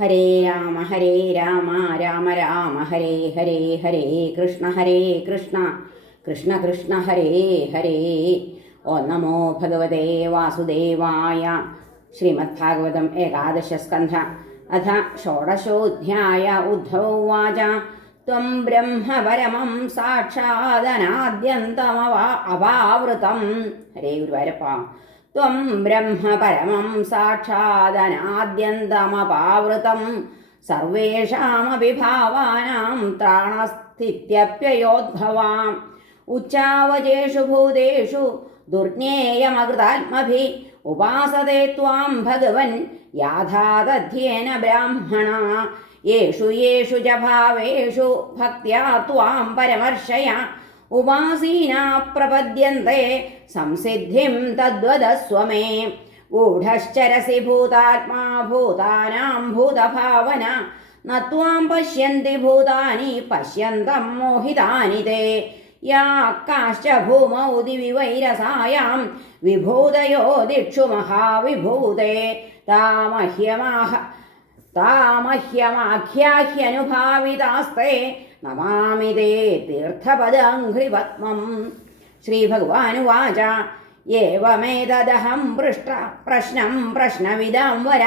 ഹരേ രാമ രാമ രാമ ഹരേ ഹരേ ഹരേ കൃഷ്ണ കൃഷ്ണ കൃഷ്ണ ഹരേ ഹരേ. ഓം നമോ ഭഗവതേ വാസുദേവായ. ശ്രീമദ്ഭാഗവതം ഏകാദശസ്കന്ധ അഥ ഷോഡശോऽധ്യായ. ഉദ്ധവ ഉവാച ത്വം ബ്രഹ്മ പരമം സാക്ഷാദനാദ്യന്തമവാവൃതം. ഹരേ ഗുരുവായൂരപ്പ. ത്വം ബ്രഹ്മ പരമം സാക്ഷാദനാദ്യന്തമപാവൃതം സർവേഷാമപി ഭാവാനാം ത്രാണസ്ഥിത്യപ്യയോദ്ഭവാം. ഉച്ചാവചേഷു ഭൂതേഷു ദുർജ്ഞേയമകൃതാത്മഭി ഉപാസത്തെ ത്വാം ഭഗവൻ യാഥാതഥ്യേന ബ്രാഹ്മണാ. യേഷു യേഷു ച ഭാവേഷു ഭക്ത്യാ ത്വാം പരമർശയ ഉപാസീനാ പ്രപദ്യന്തെ സംസിദ്ധിം തദ്വദസ്വ മേ. ഗൂഢശ്ചരസി ഭൂതാത്മാ ഭൂതാനാം ഭൂതഭാവന ന ത്വാം പശ്യന്തി ഭൂതാനി പശ്യന്തം മോഹിതാനി തേ. യാ കാശ്ച ഭൂമൗ ദിവി വൈരസായാം വിഭൂതയോ ദിക്ഷു മഹാവിഭൂതേ താമഹ്യമാഖ്യാഹ്യനുഭാവിതാസ്തേ നമാമി തേ തീർത്ഥപദാംഘ്രിപത്മം. ശ്രീഭഗവാനുവാച ഏവമേതദഹം പ്രശ്നം പ്രശ്നവിദാം വര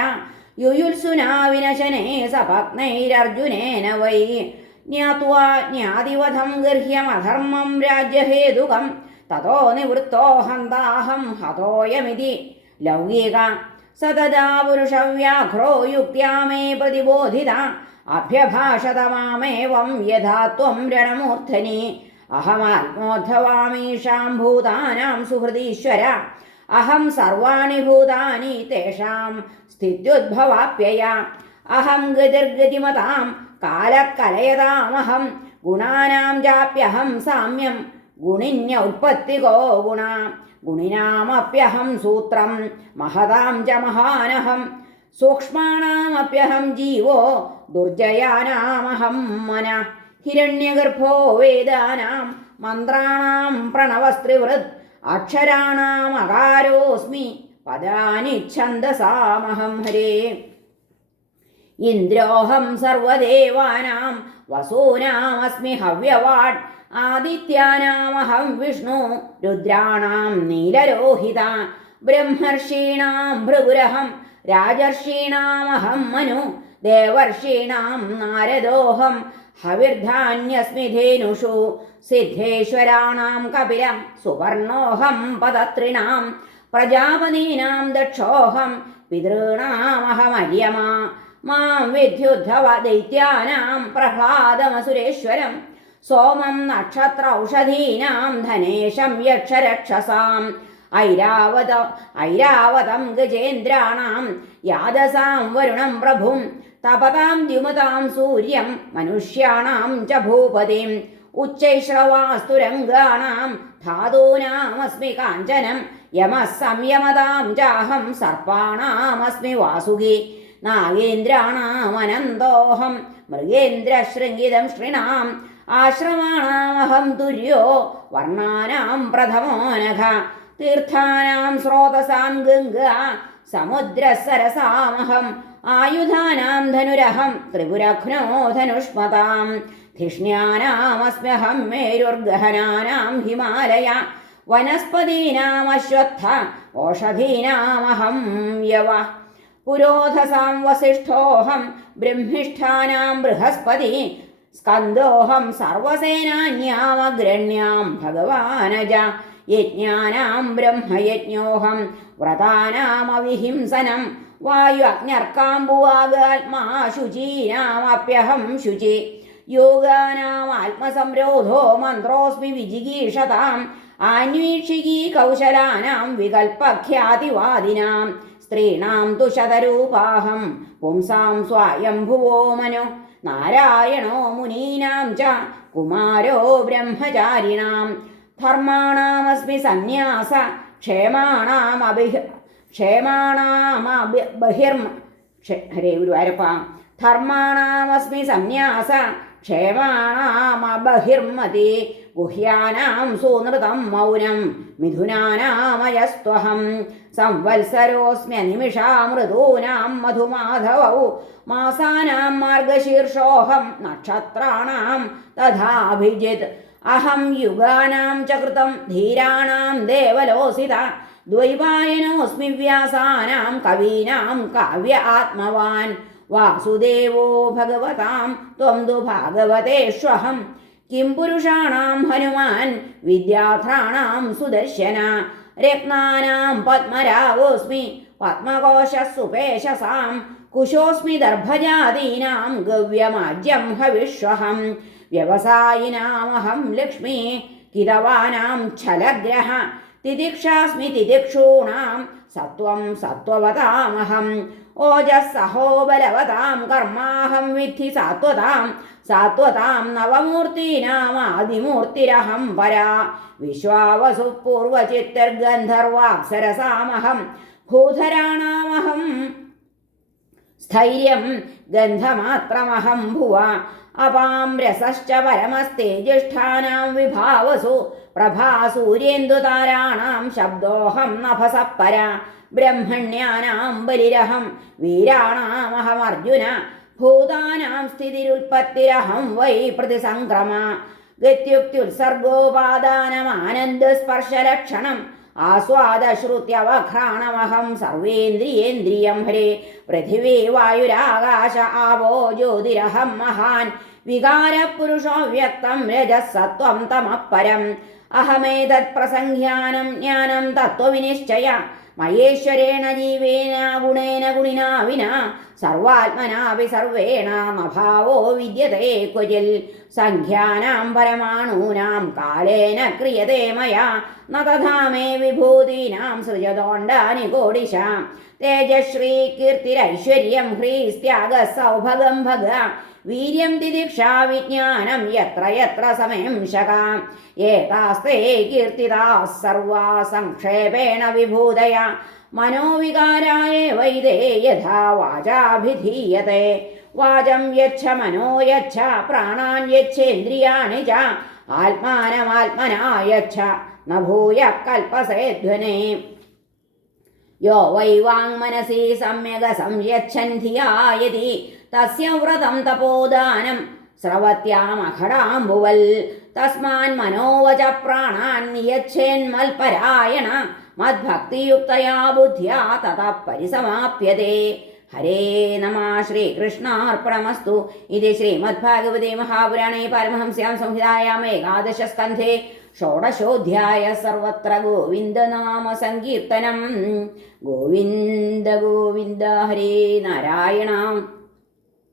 യുയുത്സുനാ വിനശനേ സപത്നൈരർജുനേന വൈ. ജ്ഞാത്വാ ജ്ഞാതിവധം ഗർഹ്യമധർമ്മം രാജ്യഹേതുകം തതോ നിവൃത്തോ ഹന്താഹം ഹതോയമിതി ലൗകിക. സതദാ പുരുഷവ്യാഘ്രോ യുക്ത്യാ മേ പ്രതിബോധിത അഭ്യഭാഷത മാമേവം യഥാ ത്വം രണമൂർധനി. അഹമാത്മോദ്ഭവാമീഷാം ഭൂതാനാം സുഹൃദീശ്വര. അഹം സർവാണി ഭൂതാനി തേഷാം സ്ഥിത്യുദ്ഭവാപ്യയ. അഹം ഗതിർഗതിമതാം കാലകലയതാമഹം ഗുണാനാം ചാപ്യഹം സാമ്യം ഗുണിന്യ ഉത്പത്തികോ ഗുണ. ഗുണിനാമപ്യഹം സൂത്രം മഹതാം ച മഹാനഹം. സൂക്ഷ്മാണാമപ്യഹം ജീവോ ദുർജയാനാമഹം മന. ഹിരണ്യഗർഭോ വേദാനാം മന്ത്രാണാം പ്രണവസ്ത്രിവൃത് അക്ഷരാണാം അകാരോസ്മി പദാനി ഛന്ദസാമഹം. ഹരേ ഇന്ദ്രോഹം സർവദേവാനാം വസൂനാമസ്മി ഹവ്യവാട്. ആദിത്യാനാമഹം വിഷ്ണു രുദ്രാണാം നീലരോഹിത. ബ്രഹ്മർഷീണാം ഭൃഗുരഹം രാജർഷീണാമഹം മനു. ദേവർഷീണാം നാരദോഹം ഹവിർധാന്യസ്മി ധേനുഷു. സിദ്ധേശ്വരാണാം കപിലം സുവർണോഹം പദത്രിണാം. പ്രജാപതീനാം ദക്ഷോഹം പിതॄണാമഹമര്യമ. മാം വിദ്യുദ്ധവ ദൈത്യാനാം പ്രഹ്ലാദമസുരേശ്വരം. സോമം നക്ഷത്രൗഷധീനാം ധനേശം യക്ഷരക്ഷസാം. ഐരാവതം ഗജേന്ദ്രാണാം യാദസാം വരുണം പ്രഭും. തപതാം ദ്യുമതാം സൂര്യം മനുഷ്യാണാം ച ഭൂപതിം. ഉച്ചൈശ്രവാസ്തുരംഗാണാം ധാതൂനാമസ്മി കാഞ്ചനം. യമഃ സംയമതാം ചാഹം സർപ്പാണാമസ്മി വാസുകി. നാഗേന്ദ്രാണാമനന്തോഹം മൃഗേന്ദ്രശൃംഗിതം ശൃണാം. ആശ്രമാണാമഹം തുര്യോ വർണ്ണാനാം പ്രഥമോ നഖ. തീർത്ഥാനാം സ്രോതസാം ഗംഗാ സമുദ്രസരസാമഹം. ആയുധാനാം ധനുരഹം ത്രിപുരഘ്നോ ധനുഷ്മതാം. ധിഷ്ണ്യാനാമസ്മ്യഹം മേരുർഗഹനാനാം ഹിമാലയ. വനസ്പതീനാം അശ്വത്ഥ ഓഷധീനാമഹം യവ. പുരോധസാം വസിഷ്ഠോഹം ബ്രഹ്മിഷ്ഠാനാം ബൃഹസ്പതി. സ്കന്ദോഹം സർവസേനാന്യാമഗ്രണ്യാം ഭഗവാനജ. യജ്ഞാനാം ബ്രഹ്മയജ്ഞോഹം വ്രതാനാമവിഹിംസനം. വായു അഗ്നർക്കാംബുവാഗാത്മാ ശുചീനാമപ്യഹം ശുചി. യോഗാനാം ആത്മസംരോധോ മന്ത്രോസ്മി വിജിഗീഷതാം. ആന്വീക്ഷികീ കൗശലാനാം വികൽപഖ്യാതിവാദിനാം. സ്ത്രീണാം തു ശതരൂപാഹം പുംസാം സ്വായംഭുവോ മനു. നാരായണോ മുനീനാം ച കുമാരോ ബ്രഹ്മചാരിണാം. ധർമാണാമസ്മി സന്യാസ ഹരേ ഗുരുവായൂരപ്പ. ധർമാണാമസ്മി സന്യാസ ക്ഷേമാണാമബഹിർമതി. ഗുഹ്യാനാം സൂനൃതം മൗനം മിഥുനാനാമയസ്ത്വഹം. സംവത്സരോസ്മ്യനിമിഷാമൃതൂനാം മധുമാധവൗ മാസാനാം മാർഗശീർഷോഹം നക്ഷത്രാണാം തഥാഭിജിത് അഹം യുഗാനാം ച കൃതം ധീരാണാം ദേവലോസിത ദ്വൈപായനോസ്മി വ്യാസാനാം കവീനാം കാവ്യ ആത്മവാൻ വാസുദേവോ ഭഗവതാം ത്വം തു ഭാഗവതേഷ്വഹം കിം പുരുഷാണാം ഹനുമാൻ വിദ്യാർത്ഥാണാം സുദർശന രത്നാനാം പത്മരാഗോസ്മി പത്മകോശസുപേശസാം കുശോസ്മി ദർഭജാതീനാം ഗവ്യമാജ്യം ഹവിഷ്വഹം വ്യവസായിനാമഹം ലക്ഷ്മീ കിതവാനാം ഛലഗ്രഹ തിതിക്ഷാസ്മി തിതിക്ഷൂണാം സത്വം സത്വവതാമഹം ഓജസ്സഹോ ബലവതാം കർമാഹം വിദ്ധി സാത്വതാം സാത്വതാം നവമൂർത്തീനാമാദിമൂർത്തിരഹം പരാ വിശ്വാവസു പൂർവചിത്തർഗന്ധർവാപ്സരസാമഹം ഭൂധരാണാമഹം സ്ഥൈര്യം ഗന്ധമാത്രമഹം ഭുവ അപാം രസശ്ച പരമസ്തേജിഷ്ഠാനാം വിഭാവസു പ്രഭാസൂര്യേന്ദുതാരാണാം ശബ്ദോഹം നഭസപ്പര ബ്രഹ്മണ്യാനാം ബലിരഹം വീരാണാമഹമർജുന ഭൂതാനാം സ്ഥിതിരുൽപത്തിരഹം വൈ പ്രതിസംക്രമ ഗത്യുക്ത്യുത്സർഗോപാദാനമാനന്ദസ്പർശലക്ഷണം ആസ്വാദശ്രുത്യവഘ്രാണമഹം സർവേന്ദ്രിയേന്ദ്രിയം ഹരേ പൃഥിവീ വായുരാകാശ ആവോ ജ്യോതിരഹം മഹാൻ വികാരപുരുഷോ വ്യക്തം രജസത്വം തമഃപരം അഹമേതത് പ്രസംഖ്യാനം ജ്ഞാനം തത്വവിനിശ്ചയ മഹേശ്വരേണ ജീവേന ഗുണേന ഗുണിനാ വിനാ സർവാത്മനാപി സർവേണ മഭാവോ വിദ്യതേ ക്വചിൽ സംഖ്യാനാം പരമാണൂനാം കാലേന ക്രിയതേ മയാ ന തഥാ മേ വിഭൂതീനാം സൃജതോണ്ടാനി കോടിശ തേജശ്രീ കീർത്തിരൈശ്വര്യം ഹ്രീസ്ത്യാഗ സൗഭഗം ഭഗ വീര്യം തിദിക്ഷാ വിജ്ഞാനം യത്ര യത്ര സമയം ശകാ ഏതാസ്തേ കീർത്തിതാഃ സർവാ സംക്ഷേപേണ വിഭൂതയ മനോവികാരായ വൈദേ യഥാ വാചാഭിധീയത്തെ വാചം യച്ഛ മനോ യച്ഛ പ്രാണാൻ യച്ഛേന്ദ്രിയാണി ച ആത്മാനമാത്മനാ യച്ഛ ന ഭൂയഃ കൽപസേധ്വനേ യോ വൈ വാങ്മനസി സമ്യഗ സംയച്ഛൻ ധിയായതി തസ്യ വ്രതം തപോദാനം സ്രവത്യാമഖടാംബുവൽ തസ്മാൻ മനോവച പ്രാണാൻ നിയച്ഛേന്മൽപരായണ മദ്ഭക്തിയുക്തയാ ബുദ്ധ്യാ തതഃ പരിസമാപ്യതേ. ഹരേ നമഃ. ശ്രീകൃഷ്ണാർപ്പണമസ്തു. ഇത് ശ്രീമദ്ഭാഗവതേ മഹാപുരാണേ പാരമഹംസ്യാം സംഹിതായാം ഏകാദശസ്കന്ധേ ഷോഡശോऽധ്യായ. സർവത്ര ഗോവിന്ദനാമ സങ്കീർത്തനം. ഗോവിന്ദ ഗോവിന്ദ. ഹരേ നാരായണ.